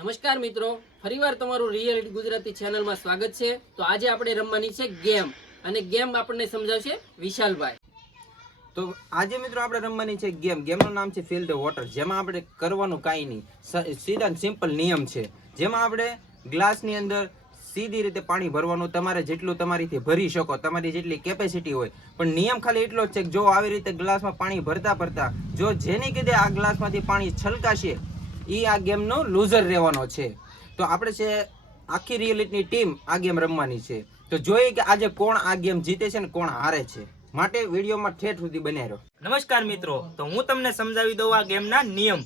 નમસ્કાર મિત્રો, ફરીવાર તમારું રિયલિટી ગુજરાતી ચેનલમાં સ્વાગત છે। તો આજે આપણે રમવાની છે ગેમ, અને ગેમ આપણને સમજાવશે વિશાલભાઈ। તો આજે મિત્રો આપણે રમવાની છે ગેમનું નામ છે ફિલ ધ વોટર, જેમાં આપણે કરવાનું કાંઈ નહીં, સીધા સિમ્પલ નિયમ છે, જેમાં આપણે ગ્લાસની અંદર સીધી રીતે પાણી ભરવાનું, તમારે જેટલું તમારીથી ભરી શકો, તમારી જેટલી કેપેસિટી હોય, પણ નિયમ ખાલી એટલો જ છે કે જો આવી રીતે ગ્લાસમાં પાણી ભરતા ભરતા જો જેની કીધે આ ગ્લાસમાંથી પાણી છલકાશે એ આ ગેમનો લૂઝર રહેવાનો છે। તો આપણે છે આખી રિયલિટીની ટીમ આ ગેમ રમવાની છે। તો જોઈએ કે આજે કોણ આ ગેમ જીતે છે ને કોણ હારે છે, માટે વિડીયોમાં ઠેઠ સુધી બન્યા રહો। નમસ્કાર મિત્રો, તો હું તમને સમજાવી દઉં આ ગેમના નિયમ।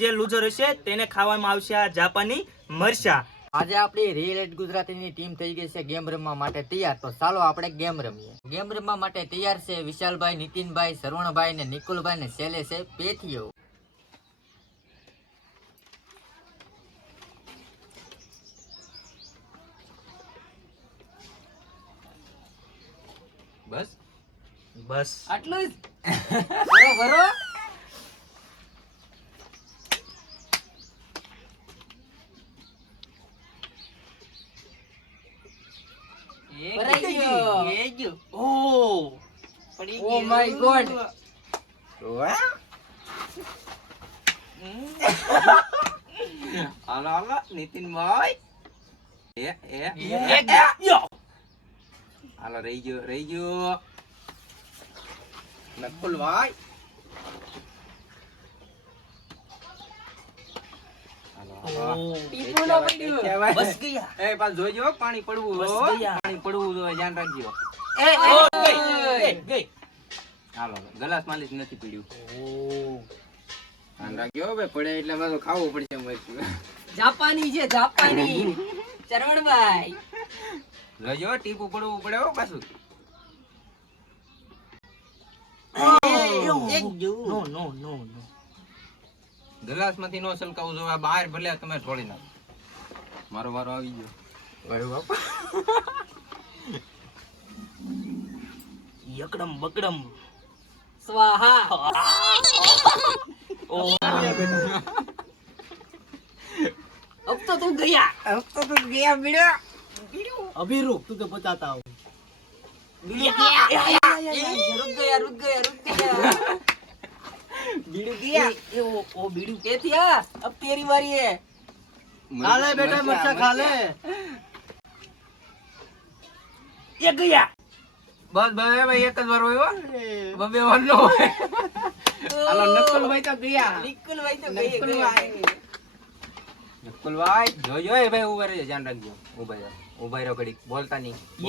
જે લૂઝર હશે તેને ખાવામાં આવશે આ જાપાની મરચા। આજે આપણી રિયલિટી ગુજરાતીની ટીમ થઈ ગઈ છે ગેમ રમવા માટે તૈયાર। તો ચાલો આપણે ગેમ રમીએ। ગેમ રમવા માટે તૈયાર છે વિશાલભાઈ, નીતિનભાઈ, શરવણભાઈ ને નિકુલભાઈ ને શૈલે છે પેથીઓ। બસ આટલું જ ભરો ભરો। ભરાઈ ગયો। ઓ માય ગોડ, હાલો હાલો નીતિનભાઈ, હાલો રહી ગયો નકુલભાઈ, ટીપું ના પડ્યું। બસ ગયા। એ પાછું જોઈજો પાણી પડવું બસ હો, ગયા। પાણી પડવું જોઈએ, ધ્યાન રાખજો। ગઈ હાલો ગ્લાસ માલિશ નથી પીડ્યું, ધ્યાન રાખજો ભાઈ, પડે એટલે પાછું ખાવું પડશે મરચું। જાપાની છે, જાપાની। ચરવણભાઈ જોજો ટીપું પડવું પડે હો પાછું। નો નો નો નો ગ્લાસ માંથી નો સલકાવું જોઈએ, બહાર ભલે તમે છોડી નાખો। મારો વારો આવી ગયો, અરે બાપા, યકડમ બકડમ સ્વાહા। अब तो तू गया। अभी रुक, तू तो बताता हूँ। रुक गया। બીડું ગયા। ओ बीड़ू के थिया, अब तेरी बारी है। खा ले बेटा, मरचा खा ले। ये गया। બસ ભાઈ એક જ વાર હોય હો, બબે વાર નો હોય। હાલો નકુલભાઈ તો ગયા, निकुल भाई तो गए। નકુલભાઈ જોજો એ ભાઈ ઉભા રહેજો, ધ્યાન રાખજો, ઉભા રહો ઘડીક, બોલતા નહીં। या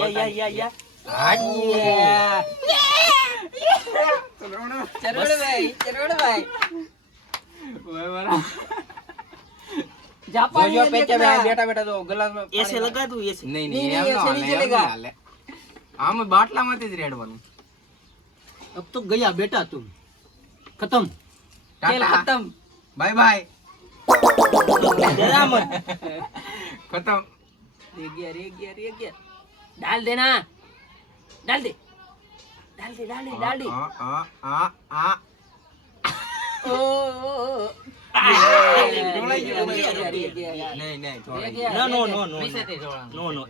चरवण भाई जापानी જોજો है, પેચે देखना। બેઠા તો ગ્લાસમાં ऐसे लगा दूं ऐसे। નહીં नहीं, એમ ऐसे નો नहीं હાલે, એમ चलेगा। નો હાલે। આમ બાટલામાંથી જ રેડવાનું। अब तो गया बेटा तुम, खत्म। खेल ટાટા, खत्म। બાય बाय डरा मत। खत्म। रे गया। डाल देना, डाल दे। ओ नहीं no no no no no no,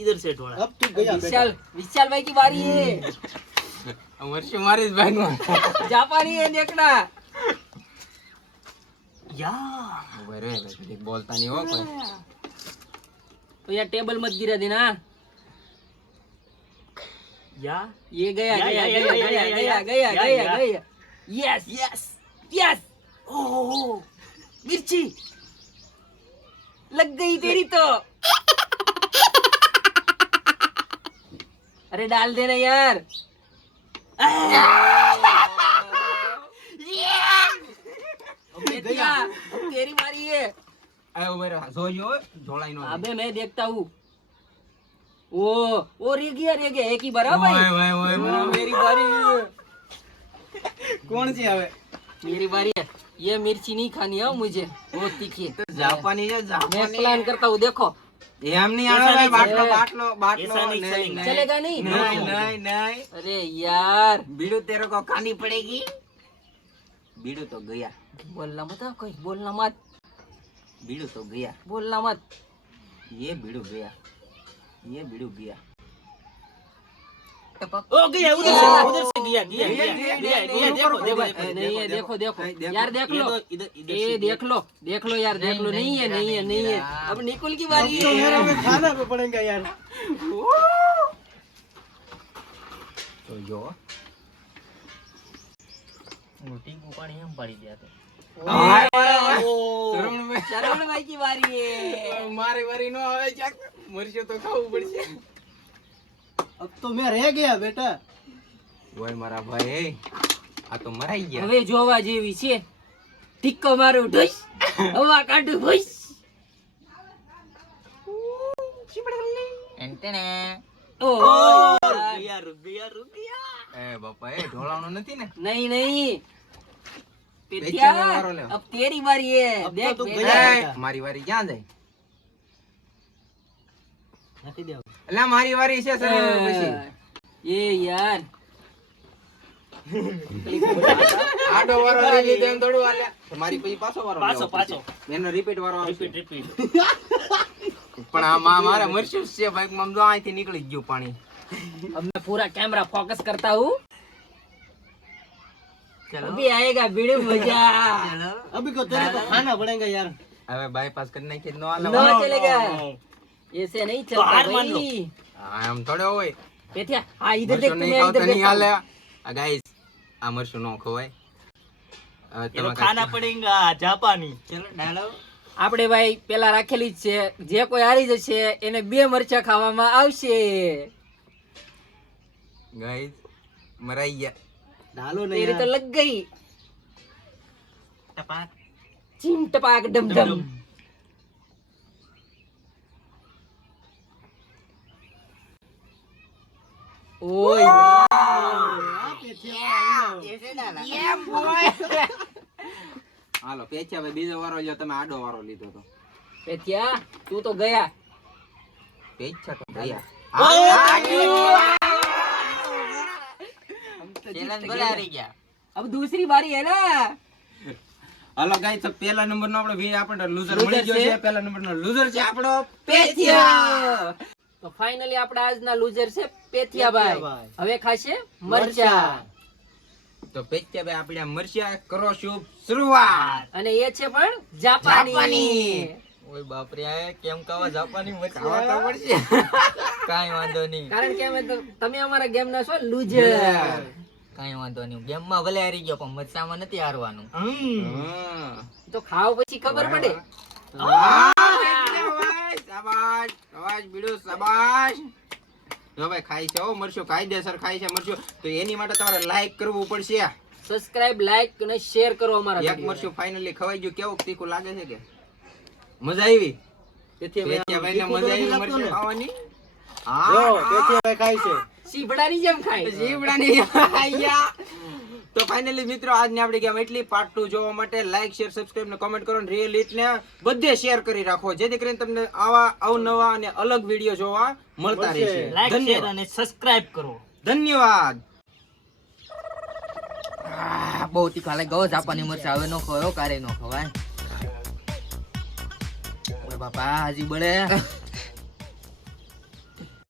इधर से थोड़ा। अब तू गया बेटा। विशाल भाई की बारी है। वर्ष मारी भाई नो जापानी है, देखना। या बोलता नहीं हो कोई। तो यार टेबल मत गिरा देना। या ये गया। यस। ओह मिर्ची लग गई तेरी तो। अरे डाल देना यार। गया, अब तेरी बारी है। आयो मेरा जोयो झोलाई नो। अबे मैं देखता हूँ। वो रह गया एक ही बराबर। ओए मेरी बारी है। कौन सी आवे? मेरी बारी है। ये मिर्ची नहीं खानी है मुझे, बहुत तीखी है। तो जापानी है, मैं जापानी प्लान करता हूँ, देखो। ये हम नहीं ऐसा आवे नहीं भाई, चलेगा। बाटलो ऐसा नहीं चलेगा। चलेगा नहीं? नहीं। अरे यार बीड़ू तेरे को खानी पड़ेगी। बीड़ू तो गया। बोलना मत, कोई बोलना मत। बीड़ू तो गया, बोलना मत। ये बीड़ू गया, ये बीड़ू गया। ओ गया उधर से गया गया गया देखो देखो नहीं है, देखो देखो देखो। यार, देख लो, इधर ये देख लो यार, देख लो, नहीं है, नहीं है, नहीं है। अब निकुल की बारी तो यार है। हमें खाना पे पड़ेगा यार। तो जो ટીપું પાણી એમ પાડી દે તો शरवण भाई की बारी है। मारे वारी नो आवे जाक मरशो तो खाવું પડશે। अब तो मैं रह गया बेटा। ઓય મારા ભાઈ, આ તો મરાઈ ગયા। હવે જોવા જેવી છે। ટીક્કો મારું ઢોઈશ, હવા કાઢું ભોઈશ। ઓ યાર, એ બાપા, એ ઢોળાનો નથી ને? नहीं नहीं पेचिया में मारो ले। अब तेरी बारी है। अब तो देख तू बेटा। गया। એ, મારી વારી ક્યાં જાય? નથી દેવું। એટલે મારી વારી છે સર પછી। ये यार આડો વારો લઈ લીધો એમ થોડું હાલે। મારી પછી પાછો વારો પાછો લેવો પાછો પડશે। એનો રિપીટ વારો આવશે। રિપીટ પણ આ મારે મરશું છે ભાઈ, મમ જો અહીંથી નીકળી જ ગયું પાણી। अब मैं पूरा कैमरा फोकस करता हूँ। अभी आएगा बीड़ू मजा। अभी को तेरे को खाना पड़ेगा यार। હવે બાયપાસ કરી નાખી નો હાલે। नो चलेगा, ऐसे नहीं चलता हार मान लो। भाई। આમ થોડો હોય। पेथिया हाँ इधर देख, મરશું मैं નહીં ખાવ તો इधर નહીં देखता હાલે। हूँ। આ ગાઈસ, આ મરશું નો ખવાય। હવે એ તો તમે ખાના પડેગા જાપાની ચલો ડાલો આપણે ભાઈ પેલા રાખેલી જ છે, જે કોઈ હારી જશે એને 2 મરચા ખાવામાં આવશે। ગાઈસ મરાઈ ગયા। डालो नहीं तेरी तो यार। लग गई। ટપાક चिम टपाक डम डम। ओए હાલો પેચા ભાઈ, બીજો વારો લ્યો। તમે આડો વારો લીધો તો। पेथिया तू तो गया। પેચા તો ગયા। ચેલેન્જ ભલે હારી ગયા अब दूसरी बारी है ना। હાલો ગાઈસ, તો પહેલા નંબર નો આપણો વીર આપણો લૂઝર Loser મળી ગયો છે। છે। પહેલા નંબર નો લૂઝર છે આપણો पेथिया। तो फाइनली આપણા આજના લૂઝર છે પેથિયા ભાઈ। હવે ખાશે મરચા તો પેચા ભાઈ આપણે આ મરચા કરો શુભ શરૂઆત। અને એ છે પણ જાપાની। ઓય બાપ રે આ કેમ કાવા જાપાની ખાવા તો મરચી પડશે। કાઈ વાંધો નહીં કારણ કે તમે અમારા ગેમ ના છો લૂઝર। કાઈ વાંધો નહીં ગેમ માં ભલે હારી ગયો પણ મરચામાં નથી હારવાનું હા। તો ખાવ પછી ખબર પડે। શાબાશ, શાબાશ બીડુ, શાબાશ। જો ભાઈ ખાઈ છે, ઓ મરચું કાયદેસર ખાઈ છે મરચું, તો એની માટે તમારે લાઈક કરવું પડશે। સબસ્ક્રાઇબ, લાઈક અને શેર કરો અમારા એક વિડીયોને। મરચું ફાઇનલી ખવાઈ ગયું। કેવું તીખું લાગે છે કે મજા આવી? पेथिया भाई, પેચા ભાઈને તીખું તો મજા નથી આવી લાગતું મરચું ને? ખાવાની? જો હા, पेथिया भाई खाई છે। સીભડાની જેમ ખાય। જીવડાની આયા। તો ફાઇનલી મિત્રો, આજની આપણી ગેમ એટલી। પાર્ટ 2 જોવા માટે લાઈક, શેર, સબસ્ક્રાઇબ ને કમેન્ટ કરો, રીલ ને બધે શેર કરી રાખો, જેથી કરીને તમને આવા અવનવા અને અલગ વિડીયો જોવા મળતા રહેશે। લાઈક શેર ધન્યવાદ। અને સબસ્ક્રાઇબ કરો ધન્યવાદ। બહુ તીખા લાગે ગયો જાપાની મરચા હવે નો ખવાય કારે નો ખવાય ઓય બાપા હજી બળે